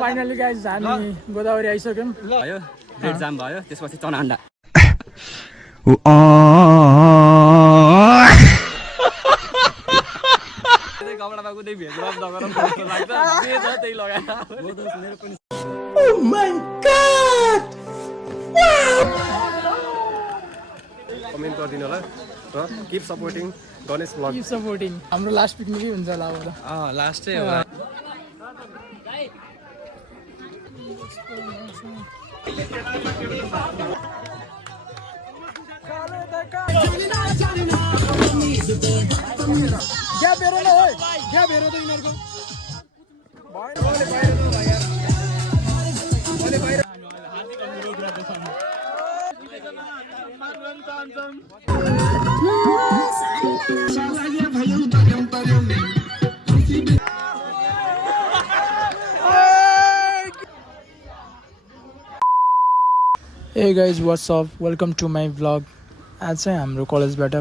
Finally guys हामी गोदावरी आइसक्यौँ। भयो bread जाम भयो, त्यसपछि चना अन्डा। कपडामा कुनै भेदभाव नगरौँ जस्तो लाग्छ, जे छ त्यही लगाएर। कमेन्ट गरिदिनु होला र keep supporting Ganesh blog. Keep supporting. हाम्रो लास्ट पिकनिकै हुन्छ होला अब त। लास्टै हो। ग्याप हेर न है, ग्याप हेर त यिनीहरूको। Hey guys, what's up? Welcome to my vlog. आज चाहिँ हाम्रो कलेजबाट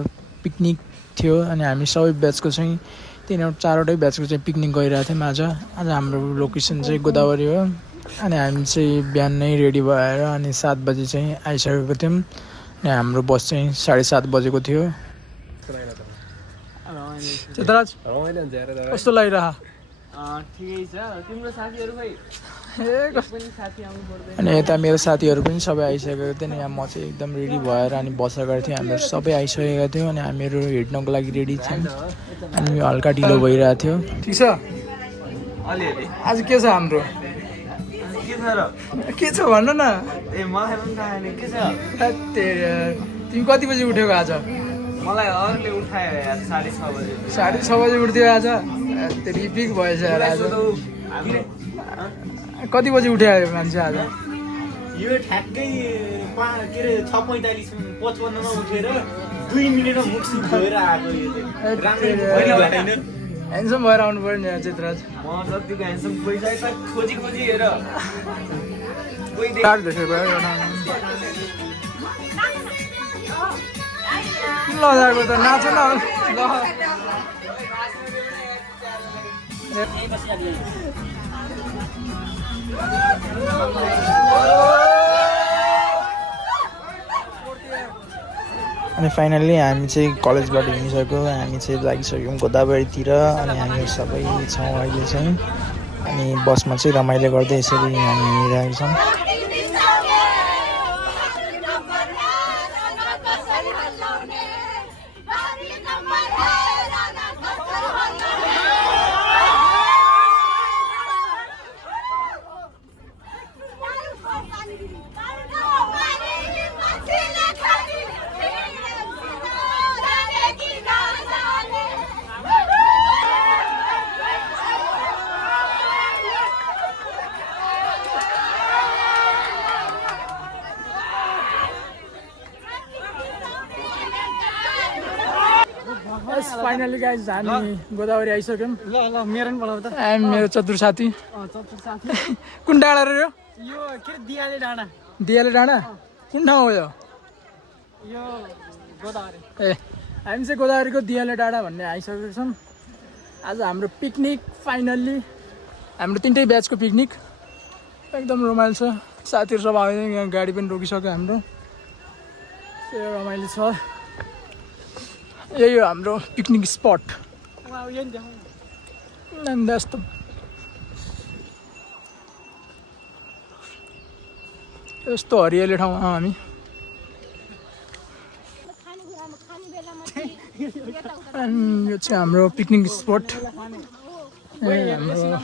पिकनिक थियो अनि हामी सबै ब्याचको चाहिँ 3-4वटै ब्याचको चाहिँ पिकनिक गइरहेको थियौँ। आज हाम्रो लोकेसन चाहिँ गोदावरी हो अनि हामी चाहिँ बिहान नै रेडी भएर अनि 7 बजी चाहिँ आइसकेको थियौँ अनि हाम्रो बस चाहिँ 7:30 बजेको थियो। चित्राज कस्तो लागिरह? ठिकै छ। तिम्रो साथीहरू खै? अनि यता मेरो साथीहरू पनि सबै आइसकेको थियो अनि म चाहिँ एकदम रेडी भएर अनि बसेको थिएँ। हामीहरू सबै आइसकेका थियौँ अनि हामीहरू हिँड्नको लागि रेडी थियौँ अनि हल्का ढिलो भइरहेको थियो। ठिक छ, आज के छ हाम्रो? के छ भन्नु न। तिमी कति बजी उठेको आज? मलाई अरूले उठायो यार, 6:30 बजे। 6:30 बजी उठ्थ्यो आज? रिपिक भएछ यार आज। कति बजी उठ्यो मान्छे आज? यो ठ्याक्कै के अरे 6:45-55 मा उठेर 2 मिनेटमा मुख सिध भएर आएको। यो चाहिँ ह्यान्डसम भएर आउनु पर्यो नि चित्रराज। म जतिको ह्यान्डसम पैसा खोजी हेर काट देखेको भयो लगाएको त नाच न ल। अनि फाइनल्ली हामी चाहिँ कलेजबाट हिँडिसक्यो। हामी चाहिँ लागिसक्यौँ गोदावरीतिर अनि हामी सबै छौँ अहिले चाहिँ अनि बसमा चाहिँ रमाइलो गर्दै यसरी हामी हिँडिरहेको छौँ। फाइनली गाइज हामी गोदावरी आइसक्यौँ। ल मेरो पनि बोलाउ त। मेरो चतुर साथी। कुन डाँडा र यो? के दियाले डाँडा। दियाले डाँडा कुन ठाउँ हो यो? यो गोदावरी। ए हामी चाहिँ गोदावरीको दियाले डाँडा भन्ने आइसकेको छौँ। आज हाम्रो पिकनिक फाइनल्ली हाम्रो 3टै ब्याचको पिकनिक एकदम रमाइलो छ। साथीहरू सब आयो, यहाँ गाडी पनि रोकिसक्यो हाम्रो। रमाइलो छ। यही हो हाम्रो पिकनिक स्पट। जस्तो यस्तो हरियाली ठाउँमा हामी। यो चाहिँ हाम्रो पिकनिक स्पट। हाम्रो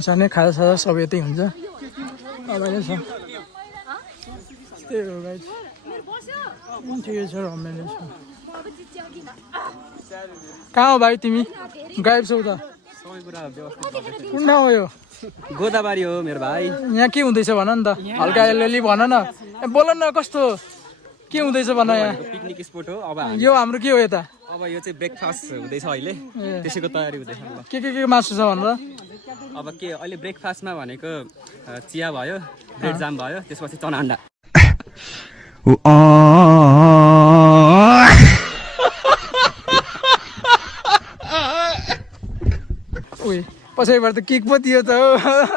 खाने खाजा सब यतै हुन्छ। रमाइलो छ। त्यही हो गाइस। ठिकै छ, रमाइलो छ। कहाँ हो भाइ तिमी? गायब छौ त। कुन ठाउँ हो यो? गोदावरी हो मेरो भाइ। यहाँ के हुँदैछ भन नि त, हल्का अलिअलि भन न। बोल न कस्तो के हुँदैछ भन। यहाँ पिकनिक स्पट हो। अब यो हाम्रो के हो यता? अब यो चाहिँ ब्रेकफास्ट हुँदैछ अहिले, त्यसैको तयारी हुँदैछ। के मासु छ भनेर? अब के अहिले ब्रेकफास्टमा भनेको चिया भयो, ब्रेड जाम भयो, त्यसपछि चना अन्डा। पछाडिबाट त किक पो दियो त हो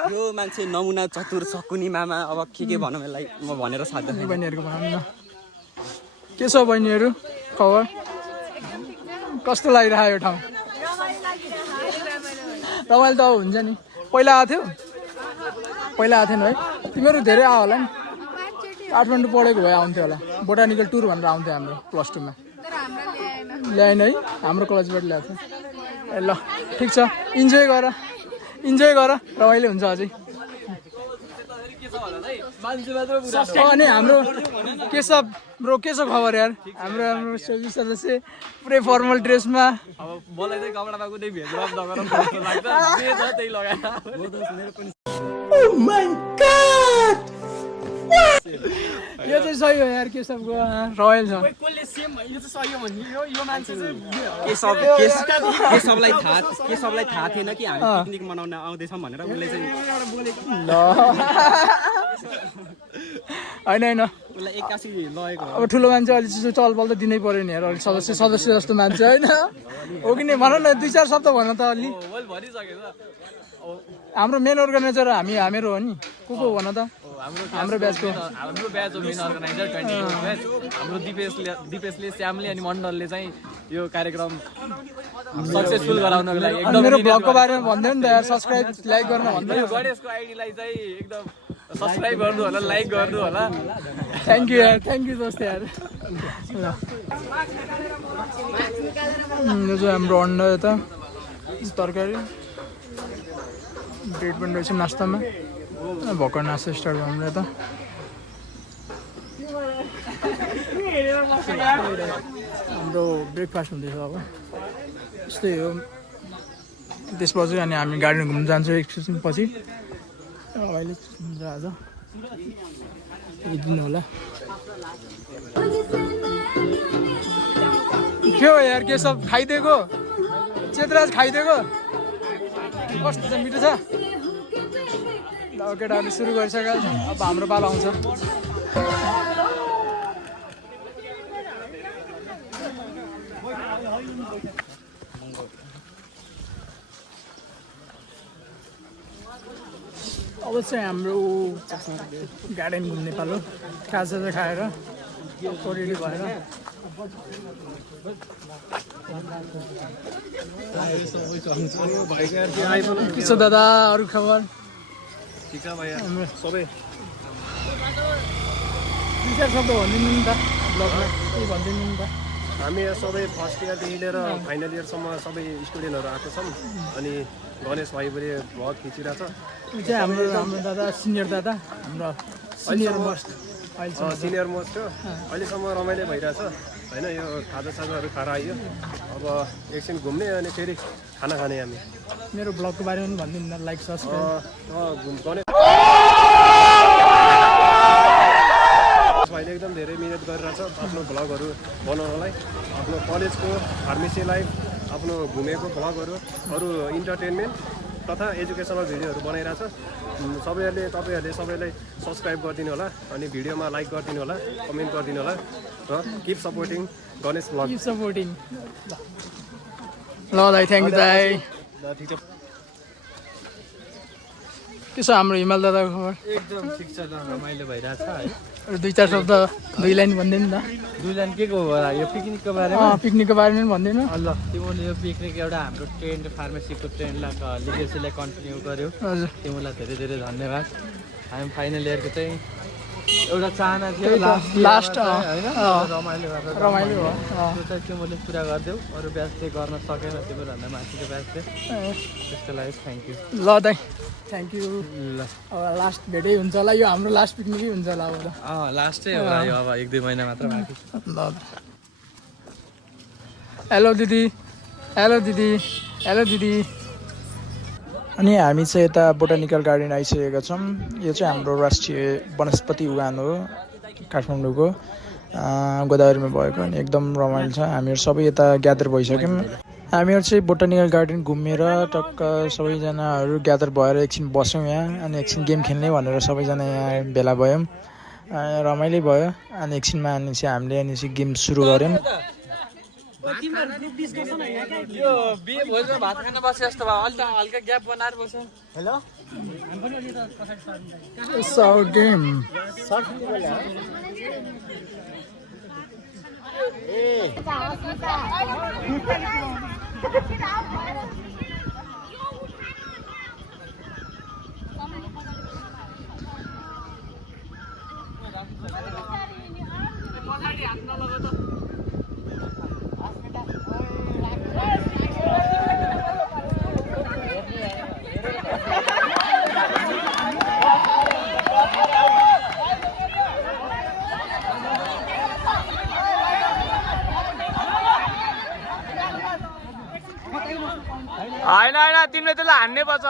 यो मान्छे नमुना चतुर सकुनी मामा अब के भनौँ यसलाई म भनेर साध्य बहिनीहरूको भनौँ न के छ बहिनीहरू खबर कस्तो लागिरहेको यो ठाउँ रमाइलो त हुन्छ नि पहिला आएको थिएन है तिमीहरू धेरै आयो होला नि काठमाडौँ पढेको भए आउँथ्यो होला बोटानिकल टुर भनेर आउँथ्यो हाम्रो +2 मा ल्याएन है हाम्रो कलेजबाट ल्याएको थियो ए ल ठिक छ इन्जोय गर रमाइलो हुन्छ अझै अनि हाम्रो के छ ब्रो के छ खबर यार हाम्रो सदस्य पुरै फर्मल ड्रेसमा अब मलाई चाहिँ कपडामा कुनै भेदभाव नगरौँ जस्तो लाग्छ जे छ त्यही लगाएर यो चाहिँ सही हो यार के सबको रोयल छ कसले सेम यो चाहिँ सही हो भने यो मान्छे चाहिँ सबलाई थाहा थिएन कि हामी पिकनिक मनाउन आउँदैछौँ भनेर उसले चाहिँ ल होइन उसलाई एक्कासी लगेको अब ठुलो मान्छे अलिक चलपल त दिनै पर्यो नि यार अलिक सदस्य जस्तो मान्छे होइन हो कि नि भन न 2-4 शब्द भन त अलि भनिसकेछ हाम्रो मेन अर्गनाइजर हामीहरू हो नि को भन त हाम्रो ब्याचको हाम्रो ब्याच हो मेन अर्गनाइजर 24 ब्याच हाम्रो दिपेशले श्यामले अनि मण्डलले चाहिँ यो कार्यक्रम सक्सेसफुल गराउनको लागि एकदम मेरो ब्लगको बारेमा भन्दैन नि त यार सब्स्क्राइब लाइक गर्न भन्दैन गणेशको आइडीलाई चाहिँ एकदम सब्स्क्राइब गर्नु होला लाइक गर्नु होला थ्याङ्क यू दोस्त यार ल यो चाहिँ हाम्रो अन्डा यता तरकारी ब्रेड पनि रहेछ नास्तामा भर्खर नास्ता स्टार्ट भयो हाम्रो यता हाम्रो ब्रेकफास्ट हुँदैछ अब यस्तै हो त्यसपछि अनि हामी गाडी घुम्न जान्छौँ एकछिन पछि अहिले आज दिनु होला के हो यार के सब खाइदिएको चेतराज खाइदिएको कस्तो छ मिठो छ ल केटाहरूले सुरु गरिसकेको छ अब हाम्रो पालो आउँछ अब चाहिँ हाम्रो गार्डन घुम्ने पालो खाजा खाएर रेडी भएर के छ दादा अरू खबर सबै 2-4 शब्द भनिदिनु नि त ब्लगमा केही भनिदिनु नि त हामी यहाँ सबै फर्स्ट इयरदेखि लिएर फाइनल इयरसम्म सबै स्टुडेन्टहरू आएको छौँ अनि गणेश भाइ पनि भ्लग खिचिरहेछ यो चाहिँ हाम्रो दादा सिनियर दादा हाम्रो सिनियर मोस्ट सिनियर मोस्ट हो अहिलेसम्म रमाइलो भइरहेछ होइन यो खाजासाजाहरू खाएर आइयो अब एकछिन घुम्ने अनि फेरि खाना खाने हामी मेरो ब्लगको बारेमा पनि भनिदिनु न लाइक सब्सक्राइब गणेश भाइले एकदम धेरै मिहिनेत गरिरहेछ आफ्नो भ्लगहरू बनाउनलाई आफ्नो कलेजको फार्मेसी लाइफ आफ्नो घुमेको भ्लगहरू अरू इन्टरटेनमेन्ट तथा एजुकेसनल भिडियोहरू बनाइरहेछ तपाईँहरूले सबैलाई सब्सक्राइब गरिदिनु होला अनि भिडियोमा लाइक गरिदिनु होला कमेन्ट गरिदिनु होला र keep supporting Ganesh vlog keep supporting ल दाइ थ्याङ्क यू दाइ ठिक छ के छ हाम्रो हिमाल दादाको खबर एकदम ठिक छ रमाइलो भइरहेछ है अरू 2-4 शब्द 2 लाइन भनिदिनु न 2 लाइन के को होला यो पिकनिकको बारेमा पिकनिकको बारेमा पनि भनिदिनु ल तिमीले यो पिकनिक एउटा हाम्रो ट्रेन्ड फार्मेसीको ट्रेन्डलाई लिगेसीलाई कन्टिन्यू गर्यो हजुर तिमीलाई धेरै धेरै धन्यवाद हामी फाइनल इयरको चाहिँ एउटा चाहना थियो लास्ट होइन रमाइलो गरेर रमाइलो हो त्यो चाहिँ तिमीले पुरा गरिदेऊ अरू ब्याच चाहिँ गर्न सकेन तिमीहरूभन्दा माथिको ब्याचले त्यसको लागि थ्याङ्क यू ल दाइ थ्याङ्क यू ल अब लास्ट भेटै हुन्छ होला यो हाम्रो लास्ट पिकनिकै हुन्छ होला अब लास्टै होला यो अब 1-2 महिना मात्र बाँकी छ ल हेलो दिदी हेलो दिदी हेलो दिदी अनि हामी चाहिँ यता बोटानिकल गार्डन आइसकेका छौँ यो चाहिँ हाम्रो राष्ट्रिय वनस्पति उद्यान हो काठमाडौँको गोदावरीमा भएको अनि एकदम रमाइलो छ हामीहरू सबै यता ग्यादर भइसक्यौँ हामीहरू चाहिँ बोटानिकल गार्डन घुमेर टक्क सबैजनाहरू ग्यादर भएर एकछिन बस्यौँ यहाँ अनि एकछिन गेम खेल्ने भनेर सबैजना यहाँ भेला भयौँ रमाइलो भयो अनि एकछिनमा अनि चाहिँ हामीले अनि चाहिँ गेम सुरु गऱ्यौँ यो बिहे भोजमा भात खान बसे जस्तो भयो अलि त हल्का ग्याप बनाएर बस्छ So game. होइन होइन तिमीले त्यसलाई हान्नै पर्छ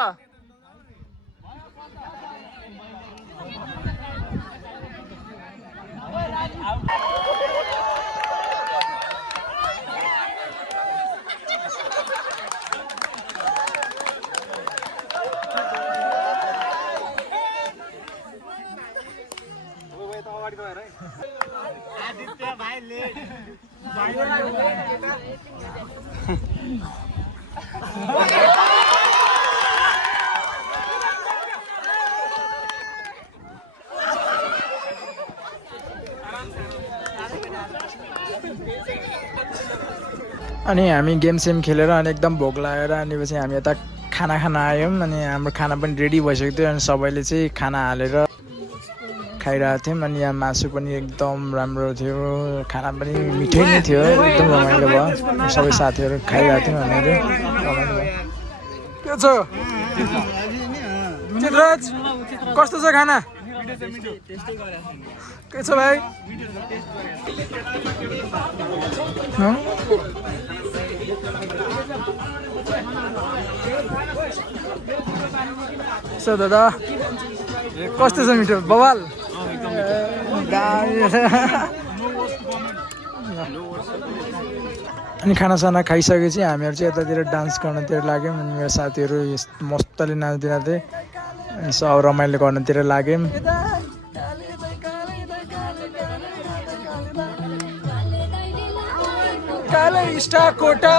आदित्य भाइ लेट अनि हामी गेम सेम खेलेर अनि एकदम भोक लागेर अनि पछि हामी यता खाना खान आयौँ अनि हाम्रो खाना पनि रेडी भइसकेको थियो अनि सबैले चाहिँ खाना हालेर खाइरहेको थियौँ अनि यहाँ मासु पनि एकदम राम्रो थियो खाना पनि मिठै नै थियो एकदम रमाइलो भयो सबै साथीहरू खाइरहेको थियौँ हामीहरू रमाइलो भयो के छ चित्रराज कस्तो छ खाना के छ भाइ दादा कस्तो छ मिठो बवाल अनि खानासाना खाइसकेपछि हामीहरू चाहिँ यतातिर डान्स गर्नतिर लाग्यौँ अनि मेरो साथीहरू मस्तले नाच्दिरहेको थिए अनि सब रमाइलो गर्नतिर लाग्यौँ काले स्टार कोटा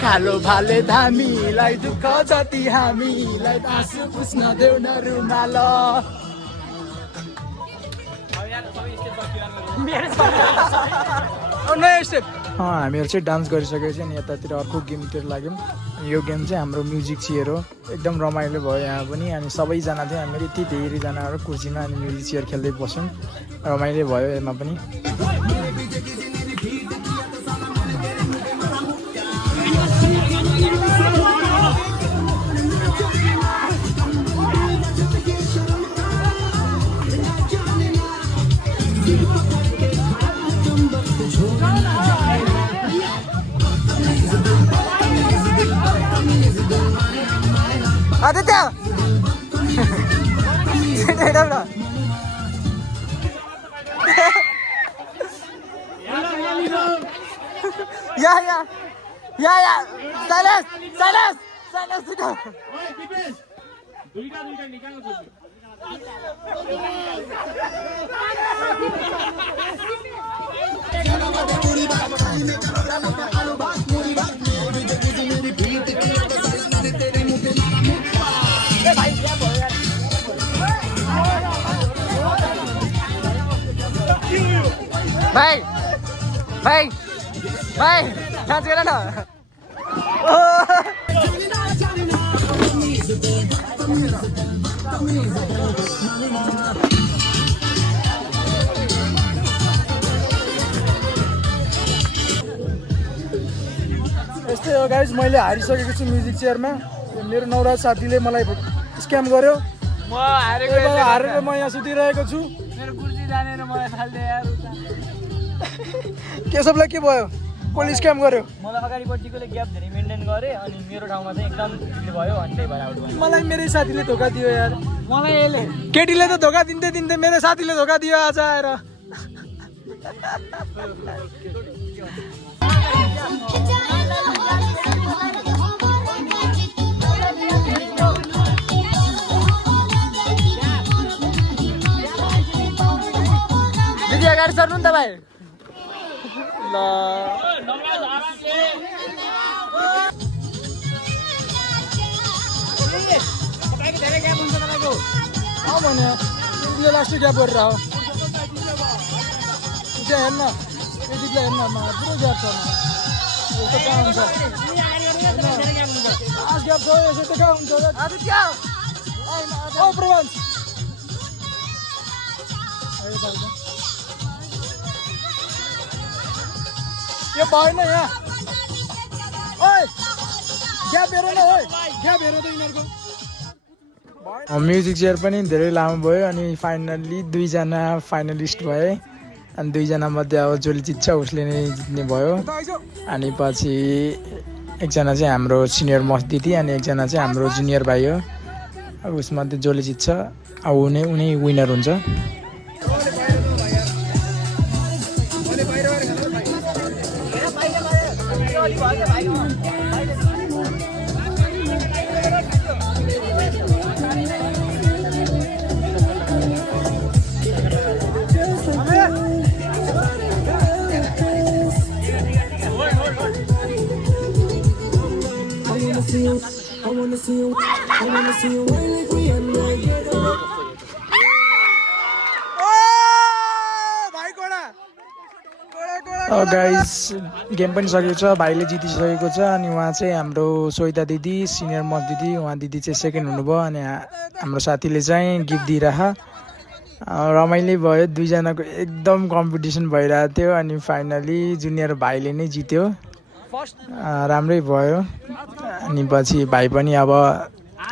कालो भाले धामीलाई दुःख जति हामीलाई आँसु पुस्न देऊ न रुमाल हामीहरू चाहिँ डान्स गरिसकेपछि अनि यतातिर अर्को गेमतिर लाग्यौँ यो गेम चाहिँ हाम्रो म्युजिक चेयर हो एकदम रमाइलो भयो यहाँ पनि अनि सबैजना थियो हामीहरू यति धेरैजनाहरू कुर्सीमा अनि म्युजिक चेयर खेल्दै बस्यौँ रमाइलो भयो यसमा पनि आदित्य या भाइ डान्स गर न चाहिँ हो गाइज मैले हारिसकेको छु म्युजिक चेयरमा मेरो नौराज साथीले मलाई स्क्याम गर्यो म हारेको हारेर म यहाँ सुतिरहेको छु मेरो गुरुजी जानेर मलाई फाल्दे यार केशवलाई के भयो कसले स्क्याम गर्यो मलाई अगाडिपट्टिकोले ग्याप धेरै मेन्टेन गरे अनि मेरो ठाउँमा चाहिँ एकदम ढिलो भयो अनि त्यही भएर आउट भयो मलाई मेरै साथीले धोका दियो यार मलाई यसले केटीले त धोका दिँदै दिँदै मेरो साथीले धोका दियो आज आएर दिदी अगाडि सर्नु नि त भाइ ल भने दिदीले लास्ट ग्याप गरेर हो त्यहाँ हेर्न दिदीलाई हेर्न पुरो ग्याप छ यस्तो कहाँ हुन्छ आज ग्याप छ यसो त कहाँ हुन्छ ओ प्रभान्स यो भएन यहाँ ओइ ग्याप हेर न ओइ ग्याप हेर त यिनीहरूको म्युजिक चेयर पनि धेरै लामो भयो अनि फाइनल्ली 2 जना फाइनलिस्ट भए अनि 2 जना मध्ये अब जसले जित्छ उसले नै जित्ने भयो अनि पछि एकजना चाहिँ हाम्रो सिनियर मस्ट दिदी अनि एकजना चाहिँ हाम्रो जुनियर भाइ हो अब उसमध्ये जसले जित्छ अब उनी विनर हुन्छ गाइस गेम पनि सकेको छ भाइले जितिसकेको छ अनि उहाँ चाहिँ हाम्रो सोहिता दिदी सिनियर मस्ट दिदी उहाँ दिदी चाहिँ सेकेन्ड हुनुभयो अनि हाम्रो साथीले चाहिँ गिफ्ट दिइरह रमाइलो भयो 2 जनाको एकदम कम्पिटिसन भइरहेको थियो अनि फाइनली जुनियर भाइले नै जित्यो राम्रै भयो अनि पछि भाइ पनि अब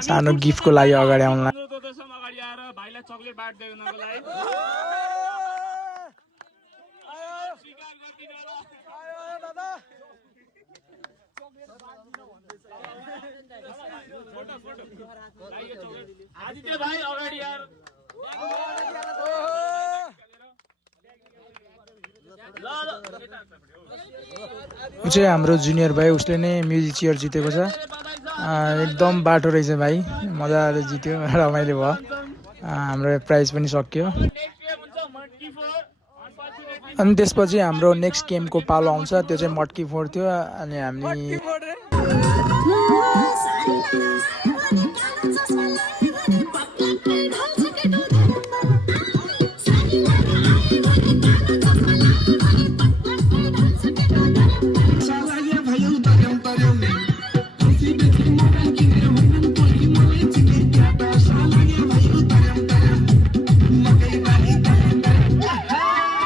सानो गिफ्टको लागि अगाडि आउनु आदित्य भाइ अगाडि यार ऊ चाहिँ हाम्रो जुनियर भाइ उसले नै म्युजिक चेयर जितेको छ एकदम बाटो रहेछ भाइ मजाले जित्यो रमाइलो भयो हाम्रो प्राइज पनि सकियो अनि त्यसपछि हाम्रो नेक्स्ट गेमको पालो आउँछ त्यो चाहिँ मटकी फोड थियो अनि हामी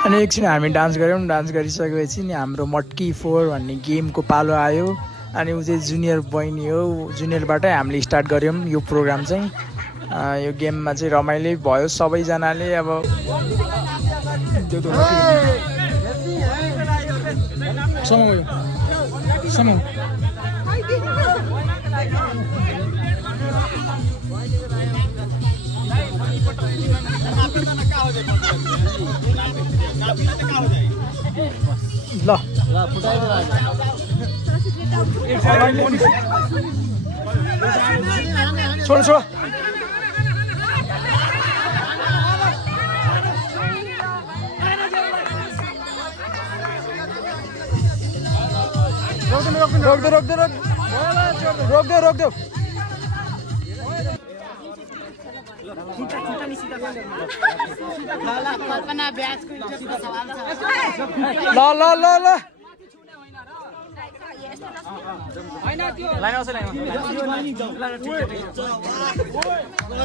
अनि एकछिन हामी डान्स गऱ्यौँ डान्स गरिसकेपछि नि हाम्रो मटकी फोर भन्ने गेमको पालो आयो अनि ऊ चाहिँ जुनियर बहिनी हो जुनियरबाटै हामीले स्टार्ट गऱ्यौँ यो प्रोग्राम चाहिँ यो गेममा चाहिँ रमाइलो भयो सबैजनाले अब ल छोड छोड रोक दे ल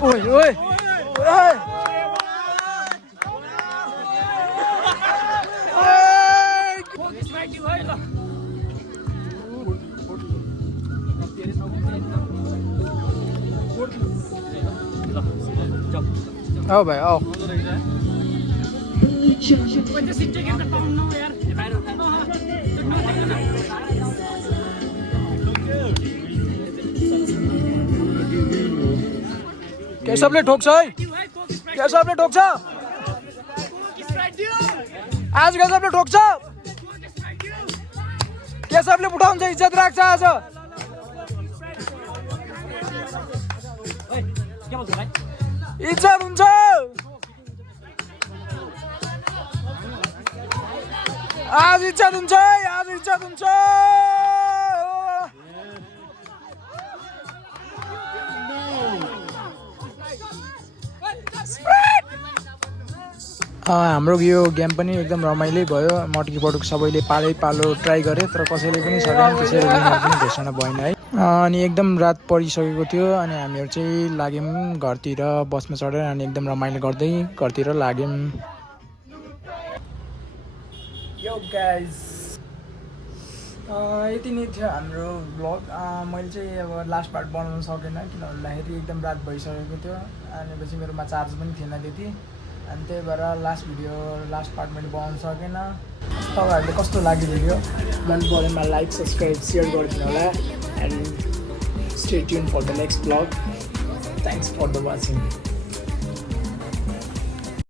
ओइ ओइ आऊ भाइ आऊ केशवले ठोक्छ है केशवले ठोक्छ आज केशवले ठोक्छ केशवले उठाउँछ इज्जत राख्छ आज इज्जत हुन्छ आज इज्जत हुन्छ आज इज्जत हुन्छ हाम्रो यो गेम पनि एकदम रमाइलो भयो मटकी पटुक सबैले पालो ट्राई गरे तर कसैले पनि सकेन त्यसैले विनर पनि घोषणा भएन है अनि एकदम रात परिसकेको थियो अनि हामीहरू चाहिँ लाग्यौँ घरतिर बसमा चढेर अनि एकदम रमाइलो गर्दै घरतिर लाग्यौँ यो गाइज यति नै थियो हाम्रो ब्लग मैले चाहिँ अब लास्ट पार्ट बनाउन सकेन किन भन्दाखेरि एकदम रात भइसकेको थियो अनि पछि मेरोमा चार्ज पनि थिएन त्यति अनि त्यही भएर लास्ट पार्ट मैले बनाउन सकेन तपाईँहरूले कस्तो लाग्यो भिडियो मन परेमा लाइक सब्सक्राइब सेयर गरिदिनु होला and stay tune for the next blog thanks for the watching